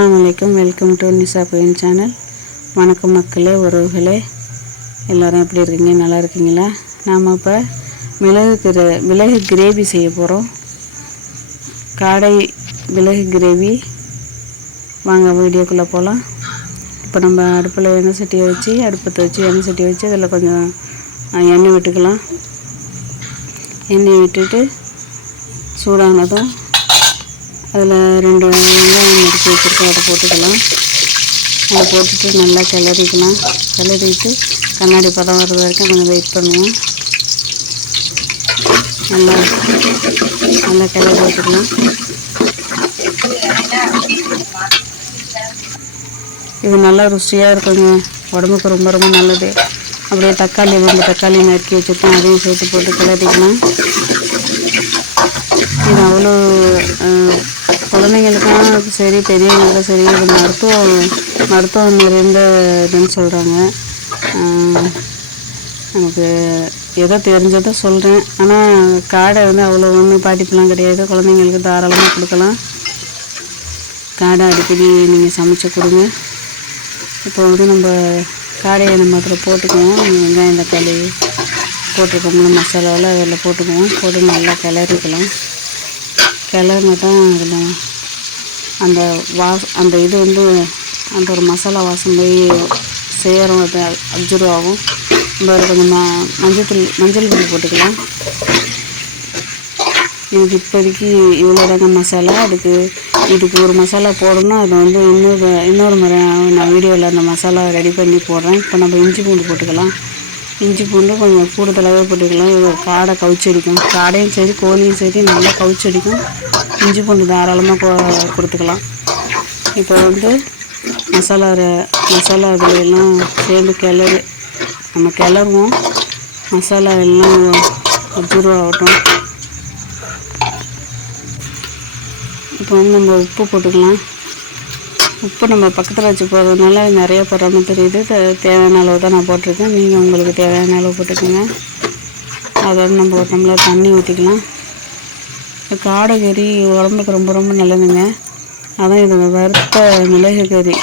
அஸ்ஸலாமு அலைக்கும். Welcome to Nisa queen channel. வணக்கம் மக்களே, உறவுகளே, எல்லோரும் எப்படி இருக்கீங்க? நல்லா இருக்கீங்களா? நாம் இப்போ மிளகு கிரேவி செய்ய போகிறோம். காடை மிளகு கிரேவி. வாங்க வீடியோக்குள்ளே போகலாம். இப்போ நம்ம அடுப்பில் எண்ணெய் சட்டியை வச்சு எண்ணெய் சட்டியை வச்சு அதில் கொஞ்சம் எண்ணெய் விட்டுக்கலாம். எண்ணெய் விட்டுட்டு சூடானதும் அதில் 2 வெங்காயம் நறுக்கி வச்சுருக்கோம், அதை போட்டுக்கலாம். அதை போட்டுட்டு நல்லா கிளறிட்டு கண்ணாடி பதம் வர்றது வரைக்கும் கொஞ்சம் வெயிட் பண்ணுவோம். நல்லா கிளறி வச்சுக்கலாம். இது நல்லா ருசியாக இருக்குங்க, உடம்புக்கு ரொம்ப ரொம்ப நல்லது. அப்படியே தக்காளி நறுக்கி வச்சுருக்கோம், அதையும் சேர்த்து போட்டு கிளறிக்கலாம். இது அவ்வளோ குழந்தைங்களுக்கும் சரி பெரியவங்களுக்கும் சரி இது மருத்துவம் நிறைந்த இதுன்னு சொல்கிறாங்க. எனக்கு ஏதோ தெரிஞ்சதை சொல்கிறேன். ஆனால் காடை அவ்வளோ ஒன்றும் பாதிப்புலாம் கிடையாது. குழந்தைங்களுக்கு தாராளமாக கொடுக்கலாம். காடை அடிக்கடி நீங்கள் சமைச்சு கொடுங்க. இப்போ நம்ம காடையை அதில் போட்டுக்குவோம். வெங்காயம் தக்காளி போட்டிருக்கோம்ல மசாலாவில் அதில் போட்டுக்குவோம். போட்டு நல்லா கிளறிக்கலாம். கிளறினா தான் அதில் அந்த இது அந்த ஒரு மசாலா வாசம் போய் சேரும், அது அப்சர்வ் ஆகும். நம்ம கொஞ்சம் மஞ்சள் பொடி போட்டுக்கலாம். இதுக்கு இப்போதைக்கு இவ்வளோ தாங்க மசாலா. இதுக்கு ஒரு மசாலா போடணும்னா அது இன்னொரு முறை நான் வீடியோவில் அந்த மசாலா ரெடி பண்ணி போடுறேன். இப்போ நம்ம இஞ்சி பூண்டு போட்டுக்கலாம். இஞ்சி பூண்டு கொஞ்சம் கூடுதலாகவே போட்டுக்கலாம். இது காடை கவுச்சடிக்கும். காடையும் சரி கோழியும் சரி நல்லா கவுச்சடிக்கும். இஞ்சி பூண்டு தாராளமாக கொடுத்துக்கலாம். இப்போ மசாலா இதில் எல்லாம் சேர்ந்து நம்ம கிளறுவோம். மசாலா எல்லாம் அப்சர்வ் ஆகட்டும். இப்போ நம்ம உப்பு போட்டுக்கலாம். உப்பு நம்ம பக்கத்தில் வச்சு போடுறதுனால நிறைய போடாமல் தெரியுது. தேவையான அளவு தான் நான் போட்டிருக்கேன். நீங்கள் உங்களுக்கு தேவையான அளவு போட்டுக்கோங்க. அதோட நம்ம ஒரு டம்ளர் தண்ணி ஊற்றிக்கலாம். காடை கறி உடம்புக்கு ரொம்ப ரொம்ப நல்லதுங்க. அதான் இது வறுத்த மிளகு கறி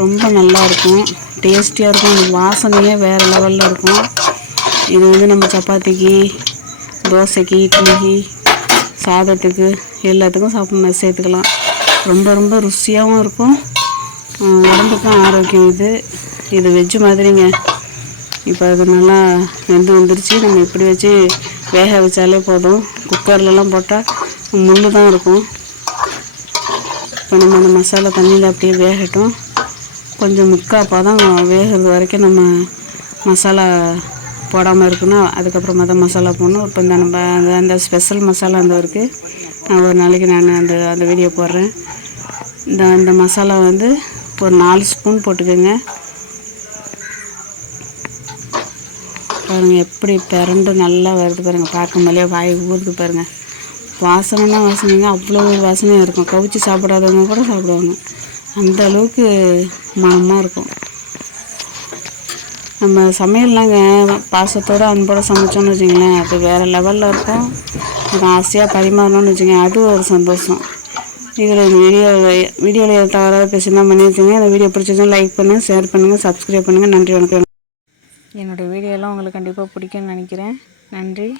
ரொம்ப நல்லாயிருக்கும், டேஸ்டியாக இருக்கும். அந்த வாசனையே வேறு லெவலில் இருக்கும். இது நம்ம சப்பாத்திக்கு, தோசைக்கு, இட்லிக்கு, சாதத்துக்கு எல்லாத்துக்கும் சேர்த்துக்கலாம். ரொம்ப ரொம்ப ருசியாகவும் இருக்கும், உடம்புக்கும் ஆரோக்கியம். இது வெஜ்ஜு மாதிரிங்க. இப்போ அது நல்லா வந்துருச்சு. நம்ம இப்படி வச்சு வேக வச்சாலே போதும். குக்கர்லலாம் போட்டால் முள்ளு தான் இருக்கும். இப்போ நம்ம அந்த மசாலா தண்ணியில் அப்படியே வேகட்டும். கொஞ்சம் பதம் வேகிறது வரைக்கும் நம்ம மசாலா போடாமல் இருக்குன்னா அதுக்கப்புறமா தான் மசாலா போடணும். இப்போ நம்ம அந்த ஸ்பெஷல் மசாலா இருக்குது. நான் ஒரு நாளைக்கு அந்த வீடியோ போடுறேன். இந்த மசாலா ஒரு 4 ஸ்பூன் போட்டுக்கோங்க. பாருங்கள் எப்படி பிரண்டு நல்லா வருது பாருங்கள். பார்க்கும்போதே வாய் ஊறுது பாருங்கள். வாசனைங்க அவ்வளோ ஒரு வாசனையாக இருக்கும். கவிச்சு சாப்பிடாதவங்க கூட சாப்பிடுவாங்க, அந்த அளவுக்கு மனமாக இருக்கும். நம்ம சமையல்லாங்க பாசத்தோடு அன்போடு சமைச்சோன்னு வச்சுங்களேன், அது வேறு லெவலில் இருக்கும். அது ஆசையாக பரிமாறணும்னு வச்சுக்கோங்க, அது ஒரு சந்தோஷம். இதில் வீடியோவில் தவறாக பேசினா பண்ணியிருக்கீங்க. அந்த வீடியோ பிடிச்சதும் லைக் பண்ணுங்கள், ஷேர் பண்ணுங்கள், சப்ஸ்கிரைப் பண்ணுங்கள். நன்றி, வணக்கம். என்னோடய வீடியோலாம் உங்களுக்கு கண்டிப்பாக பிடிக்கும்னு நினைக்கிறேன். நன்றி.